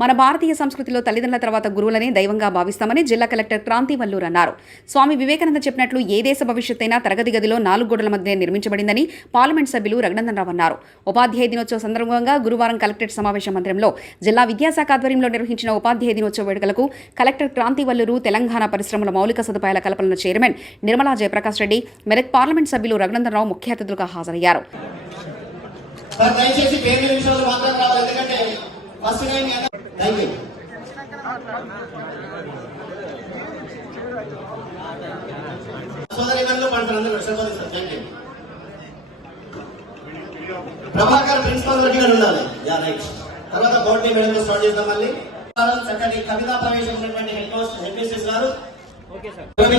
మన భారతీయ సంస్కృతిలో తల్లిదండ్రుల తర్వాత గురువులనే దైవంగా భావిస్తామని జిల్లా కలెక్టర్ క్రాంతి వల్లూర్ అన్నారు. స్వామి వివేకానంద చెప్పినట్లు ఏ దేశ భవిష్యత్తైనా తరగతి గదిలో నాలుగు గోడల మధ్య నిర్మించబడిందని పార్లమెంట్ సభ్యులు రఘునందనరావు అన్నారు. ఉపాధ్యాయ దినోత్సవ సందర్భంగా గురువారం కలెక్టరేట్ సమావేశ మందిరంలో జిల్లా విద్యాశాఖ ఆధ్వర్యంలో నిర్వహించిన ఉపాధ్యాయ దినోత్సవ వేడుకలకు కలెక్టర్ క్రాంతి వల్లూరు తెలంగాణ పరిశ్రమల మౌలిక సదుపాయాల కల్పన చైర్మన్ నిర్మలా జయప్రకాష్ రెడ్డి మెదక్ పార్లమెంట్ సభ్యులు రఘునందనరావు ముఖ్య అతిథులుగా హాజరయ్యారు. సార్ దయచేసి పేరు నిమిషాలు మాత్రం కాదు ఎందుకంటే ఫస్ట్ టైం థ్యాంక్ యూ సోదరి గంటలు పడతారు అందరూ సోదరి sir thank you Prabhakar principal ఉండాలి. యా రైట్ తర్వాత బోర్డు మేడం స్టార్ట్ చేద్దాం మళ్ళీ. చక్కటి కవితా ప్రవేశం ఉన్నటువంటి హెడ్ కోస్ట్ హెడ్ మిస్ట్రెస్ గారు.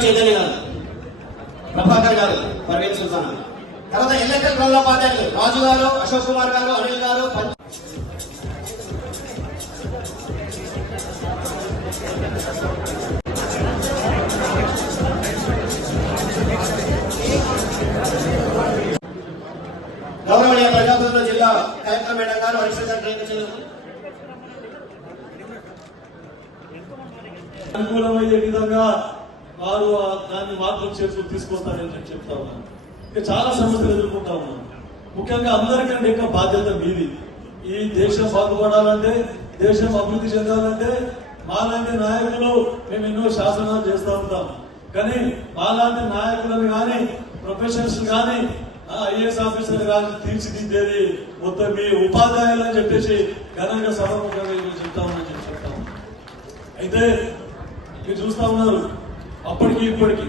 చైతన్య గారు ప్రభాకర్ గారు సుల్తానా. తర్వాత ఎల్లెక్కల ప్రధానోపాధ్యాయులు రాజు గారు Ashok Kumar garu Anil garu collector madam garu additional collector అనుకూలమయ్యే విధంగా వారు దాన్ని మార్పులు చేర్చులు తీసుకొస్తారని నేను చెప్తా ఉన్నాను. ఇంకా చాలా సమస్యలు ఎదుర్కొంటా ఉన్నాను. ముఖ్యంగా అందరికంటే ఇంకా బాధ్యత మీది. ఈ దేశం బాగుపడాలంటే దేశం అభివృద్ధి చెందాలంటే మాలాంటి నాయకులు మేము ఎన్నో శాసనాలు చేస్తూ ఉంటాం. కానీ మాలాంటి నాయకులను కానీ ప్రొఫెషనల్స్ కానీ ఐఏఎస్ ఆఫీసర్ కానీ తీర్చిదిద్దేది మొత్తం మీ ఉపాధ్యాయులు అని చెప్పేసి ఘనంగా సభముఖంగా ఈరోజు చెప్తామని చెప్పి చెప్తా అయితే మీరు చూస్తా ఉన్నారు అప్పటికి ఇప్పటికి.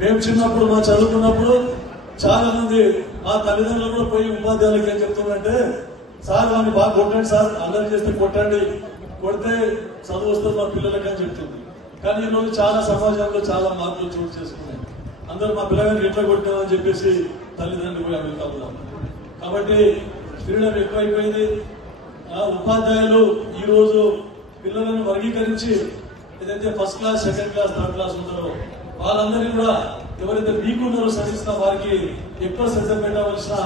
మేము చిన్నప్పుడు మా చదువుకున్నప్పుడు చాలా మంది మా తల్లిదండ్రులు కూడా పోయి ఉపాధ్యాయులకు ఏం చెప్తున్నారంటే సార్ వాడిని బాగా కొట్టండి సార్ అల్లరి చేస్తే కొట్టండి కొడితే చదువు వస్తుంది మా పిల్లలకి అని చెప్తుంది. కానీ ఈరోజు చాలా సమాజంలో చాలా మార్పులు చోటు చేసుకున్నాయి. అందరూ మా పిల్లగారిని ఎట్లా కొట్టామని చెప్పేసి తల్లిదండ్రులు కూడా వెళ్తా ఉన్నాం. కాబట్టి ఫ్రీడమ్ ఎక్కువైపోయింది. ఉపాధ్యాయులు ఈ రోజు పిల్లలను వర్గీకరించి ఏదైతే first class second class third class ఉంటారో వాళ్ళందరినీ కూడా ఎవరైతే మీకున్నారో ఉన్నారో వారికి ఎక్కువ శ్రద్ధ పెట్టవలసిన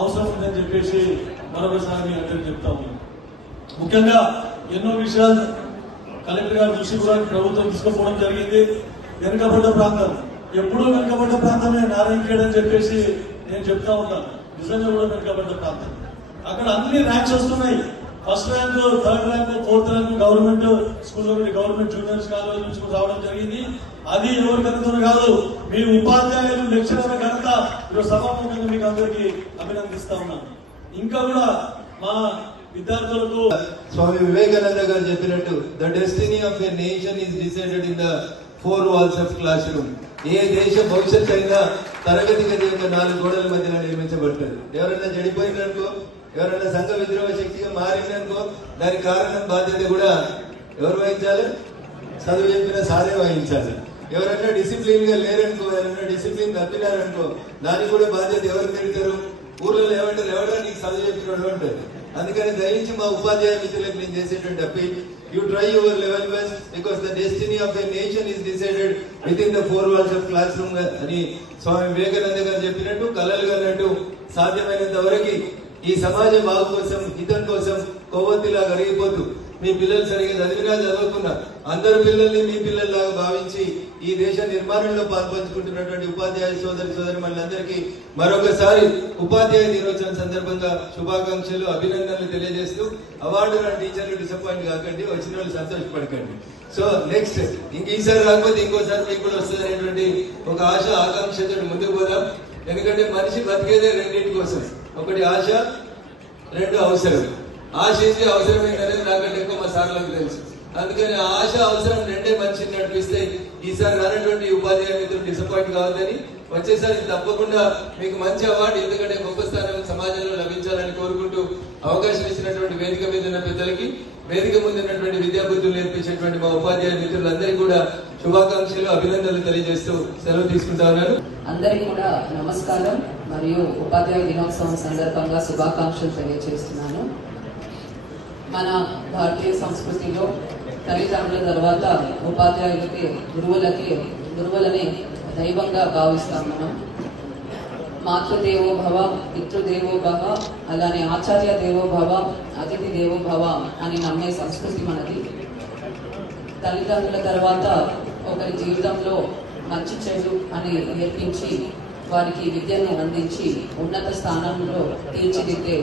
అవసరం ఉందని చెప్పేసి మరొకసారి మీ అందరికీ చెప్తా ముఖ్యంగా ఎన్నో విషయాలు కలెక్టర్ గారి దృష్టి కూడా ప్రభుత్వం తీసుకుపోవడం జరిగింది. వెనుకబడ్డ ప్రాంతం ఎప్పుడూ వెనుకబడ్డ ప్రాంతమే నారాయణ అని చెప్పేసి నేను చెప్తా ఉంటాను నిజంగా కూడా వెనుకబడ్డ ప్రాంతం అక్కడ అన్ని ర్యాంక్స్ వస్తున్నాయి. First rank third rank fourth rank government స్కూల్లో నుండి గవర్నమెంట్ జూనియర్స్ కాలేజ్ నుంచి రావడం జరిగింది. అది ఎవరి ఘనత కాదు. మీ ఉపాధ్యాయులు లెక్చరర్ ఘనత ఈరోజు సభాముఖంగా మీకు అందరికీ అభినందిస్తా ఉన్నాను. ఇంకా కూడా మా విద్యార్థులకు స్వామి వివేకానంద గారు చెప్పినట్టు the destiny of a nation is decided in the four walls of classroom ఏ దేశ భవిష్యత్ అయినా తరగతి గది యొక్క నాలుగు గోడల మధ్యలో నిర్మించబడుతుంది. ఎవరైనా చెడిపోయిందనుకో ఎవరైనా సంఘ విద్రోహ శక్తిగా మారిందనుకో దానికి కారణం బాధ్యత కూడా ఎవరు వహించాలి? చదువు చెప్పిన సారే వహించాలి. ఎవరైనా డిసిప్లిన్గా లేరనుకో ఎవరైనా డిసిప్లిన్ తప్పినారనుకో దానికి కూడా బాధ్యత ఎవరు తిరుగుతారు ఊర్లలో ఏమంటారు ఎవడో నీకు చదువు చెప్పినటువంటి అందుకని దయించి మా ఉపాధ్యాయ మిత్రులకు నేను చేసేటువంటి appeal You try your level best because the destiny of a nation is decided within the the four of of classroom అని స్వామి వివేకానంద గారు చెప్పినట్టు కలలు అన్నట్టు సాధ్యమైనంత వరకు ఈ సమాజ బాగు కోసం హితం కోసం కొవ్వొత్తిలా కరిగిపోతూ మీ పిల్లలు సరిగా చదివినా చదవకున్నా అందరు పిల్లల్ని మీ పిల్లల్లాగా భావించి ఈ దేశ నిర్మాణంలో పాల్పంచుకుంటున్నటువంటి ఉపాధ్యాయ సోదరి సోదరి మనందరికీ మరొకసారి ఉపాధ్యాయ దినోత్సవం సందర్భంగా శుభాకాంక్షలు అభినందనలు తెలియజేస్తూ అవార్డు నా టీచర్లు డిసప్పాయింట్ కాకండి వచ్చిన వాళ్ళు సంతోషపడకండి. సో నెక్స్ట్ ఇంక ఈసారి రాకపోతే ఇంకోసారి మీకు కూడా వస్తుంది అనేటువంటి ఒక ఆశ ఆకాంక్షతో ముందుకు పోదాం. ఎందుకంటే మనిషి బతికేదే రెండింటి కోసం. ఒకటి ఆశ రెండు అవసరం. ఆశ ఏంటి అవసరం నాకు నాకంటే ఎక్కువ మా సార్లకు తెలుసు. అందుకని ఆశ అవసరం రెండే మనిషిని నడిపిస్తే ఈసారి రానటువంటి ఉపాధ్యాయ మిత్రులు డిసప్పాయింట్ కావద్దని వచ్చేసరికి తప్పకుండా మీకు మంచి అవార్డు ఎందుకంటే గొప్ప స్థానం సమాజంలో లభించాలని కోరుకుంటూ అవకాశం ఇచ్చినటువంటి వేదిక మీద ఉన్న పెద్దలకి వేదిక ముందు ఉన్నటువంటి విద్యాబుద్ధులు నేర్పించేటువంటి మా ఉపాధ్యాయ మిత్రులందరికీ కూడా శుభాకాంక్షలు అభినందనలు తెలియజేస్తూ సెలవు తీసుకుంటా ఉన్నాను. అందరికీ కూడా నమస్కారం మరియు ఉపాధ్యాయ దినోత్సవం సందర్భంగా శుభాకాంక్షలు తెలియజేస్తున్నాను. మన భారతీయ సంస్కృతిలో తల్లిదండ్రుల తర్వాత ఉపాధ్యాయులకి గురువులకి గురువులని దైవంగా భావిస్తాం మనం. మాతృదేవో భవ పితృదేవో భవ అలానే ఆచార్య దేవో భవ అతిథి దేవో భవ అని నమ్మే సంస్కృతి మనది. తల్లిదండ్రుల తర్వాత ఒకరి జీవితంలో మంచి చెడు అని నేర్పించి వారికి విద్యను అందించి ఉన్నత స్థానంలో తీర్చిదిద్దే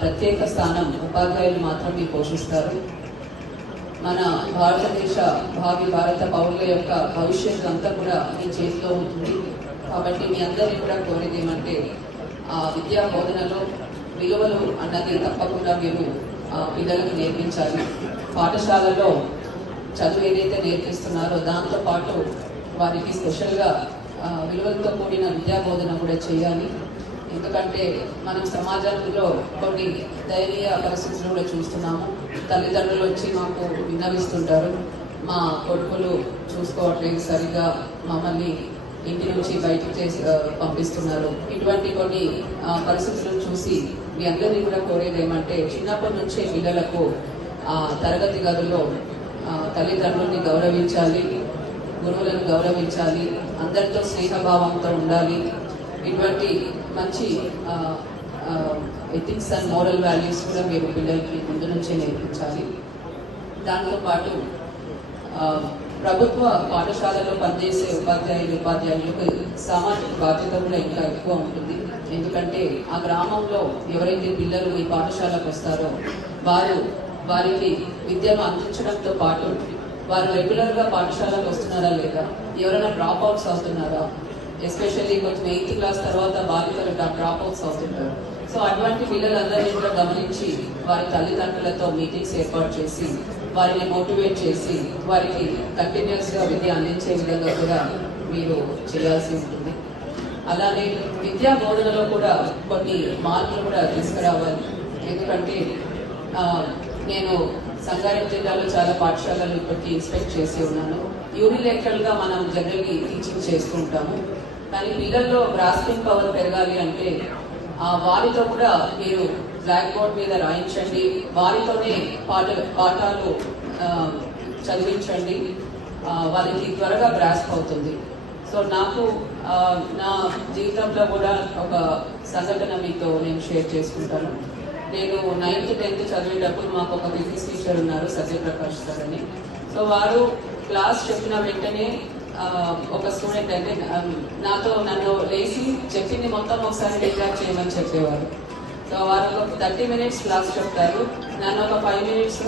ప్రత్యేక స్థానం ఉపాధ్యాయులు మాత్రమే పోషిస్తారు మన భారతదేశ భావి భారత పౌరుల యొక్క భవిష్యత్తు అంతా కూడా మీ చేతిలో ఉంటుంది. కాబట్టి మీ అందరినీ కూడా కోరేది ఏమంటే ఆ విద్యా బోధనలో విలువలు అన్నది తప్పకుండా మీరు ఆ, పిల్లలకు నేర్పించాలి. పాఠశాలలో చదువు ఏదైతే నేర్పిస్తున్నారో దాంతో పాటు వారికి స్పెషల్గా విలువలతో కూడిన విద్యా బోధన కూడా చేయాలి. ఎందుకంటే మనం సమాజంలో కొన్ని దయనీయ పరిస్థితులు కూడా చూస్తున్నాము. తల్లిదండ్రులు వచ్చి మాకు విన్నవిస్తుంటారు. మా కొడుకులు చూసుకోవట్లేదు సరిగా మమ్మల్ని ఇంటి నుంచి బయటకు చేసి పంపిస్తున్నారు. ఇటువంటి కొన్ని పరిస్థితులను చూసి మీ అందరినీ కూడా కోరేది ఏమంటే చిన్నప్పటి నుంచే పిల్లలకు ఆ తరగతి గదుల్లో తల్లిదండ్రుల్ని గౌరవించాలి గురువులను గౌరవించాలి అందరితో స్నేహభావంతో ఉండాలి ఇటువంటి మంచి ఎథిక్స్ అండ్ మోరల్ వాల్యూస్ కూడా మీరు పిల్లలకి ముందు నుంచే నేర్పించాలి. దాంతో పాటు ప్రభుత్వ పాఠశాలలో పనిచేసే ఉపాధ్యాయులు ఉపాధ్యాయులకు సామాజిక బాధ్యత కూడా ఇంకా ఎక్కువ ఉంటుంది. ఎందుకంటే ఆ గ్రామంలో ఎవరైతే పిల్లలు ఈ పాఠశాలకు వస్తారో వారు వారికి విద్యను అందించడంతో పాటు వారు రెగ్యులర్గా పాఠశాలకు వస్తున్నారా లేదా ఎవరైనా డ్రాప్ అవుట్స్ అవుతున్నారా ఎస్పెషల్లీ కొంచెం ఎయిత్ క్లాస్ తర్వాత బాలికలు డ్రాప్ అవుట్స్ అవుతుంటారు. సో అటువంటి పిల్లలందరినీ కూడా గమనించి వారి తల్లిదండ్రులతో మీటింగ్స్ ఏర్పాటు చేసి వారిని మోటివేట్ చేసి వారికి కంటిన్యూస్గా విద్య అందించే విధంగా కూడా మీరు చేయాల్సి ఉంటుంది. అలానే విద్యా బోధనలో కూడా కొన్ని మార్పులు కూడా తీసుకురావాలి. ఎందుకంటే నేను సంగారెడ్డి జిల్లాలో చాలా పాఠశాలలు ఇప్పటికీ ఇన్స్పెక్ట్ చేసి ఉన్నాను. యూనిలేటరల్గా మనం జనరల్గా టీచింగ్ చేస్తుంటాము. కానీ పిల్లల్లో గ్రాస్పింగ్ పవర్ పెరగాలి అంటే ఆ వారితో కూడా మీరు బ్లాక్ బోర్డ్ మీద రాయించండి. వారితోనే పాఠ పాఠాలు చదివించండి. వారికి త్వరగా గ్రాస్ప్ అవుతుంది. సో నాకు నా జీవితంలో కూడా ఒక సంఘటన మీతో నేను షేర్ చేసుకుంటాను. నేను నైన్త్ టెన్త్ చదివేటప్పుడు మాకు ఒక ఫిజిక్స్ టీచర్ ఉన్నారు సత్యప్రకాష్ సార్ అని. సో వారు క్లాస్ చెప్పిన వెంటనే ఒక స్టూడెంట్ అంటే నాతో నన్ను లేచి చెప్పింది మొత్తం ఒకసారి రికార్డ్ చేయమని చెప్పేవారు. సో వారు ఒక థర్టీ మినిట్స్ క్లాస్ చెప్తారు. నన్ను ఒక ఫైవ్ మినిట్స్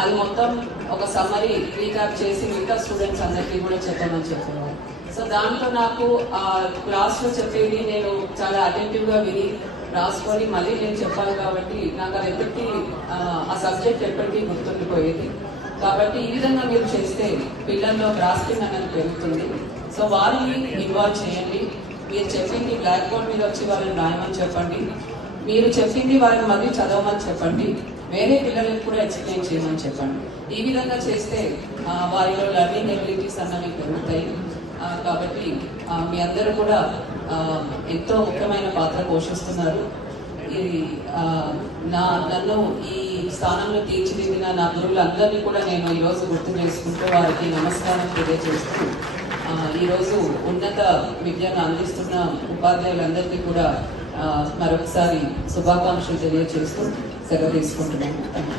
అది మొత్తం ఒక సమ్మరీ రీకాప్ చేసి మిగతా స్టూడెంట్స్ అందరికీ కూడా చెప్పమని చెప్పేవారు. సో దాంట్లో నాకు ఆ క్లాస్లో చెప్పేది నేను చాలా అటెంటివ్గా విని రాసుకొని మళ్ళీ నేను చెప్పాలి కాబట్టి నాకు అది ఎప్పటికీ ఆ సబ్జెక్ట్ ఎప్పటికీ గుర్తుండిపోయేది. కాబట్టి ఈ విధంగా మీరు చేస్తే పిల్లల్లో గ్రాస్పింగ్ అనేది పెరుగుతుంది. సో వారిని ఇన్వాల్వ్ చేయండి. మీరు చెప్పింది బ్లాక్ బోర్డ్ మీద వచ్చి వాళ్ళని రాయమని చెప్పండి. మీరు చెప్పింది వారిని మళ్ళీ చదవమని చెప్పండి. వేరే పిల్లలకు కూడా ఎక్స్ప్లెయిన్ చేయమని చెప్పండి. ఈ విధంగా చేస్తే వారిలో లర్నింగ్ ఎబిలిటీస్ అన్నవి పెరుగుతాయి. కాబట్టి మీ అందరూ కూడా ఎంతో ముఖ్యమైన పాత్ర పోషిస్తున్నారు. ఇది నా నన్ను ఈ స్థానంలో తీర్చిదిద్దిన నా గురువులందరినీ కూడా నేను ఈరోజు గుర్తు చేసుకుంటూ వారికి నమస్కారం తెలియజేస్తూ ఈరోజు ఉన్నత విద్యను అందిస్తున్న ఉపాధ్యాయులందరికీ కూడా మరొకసారి శుభాకాంక్షలు తెలియజేస్తూ సెలవు తీసుకుంటున్నాను.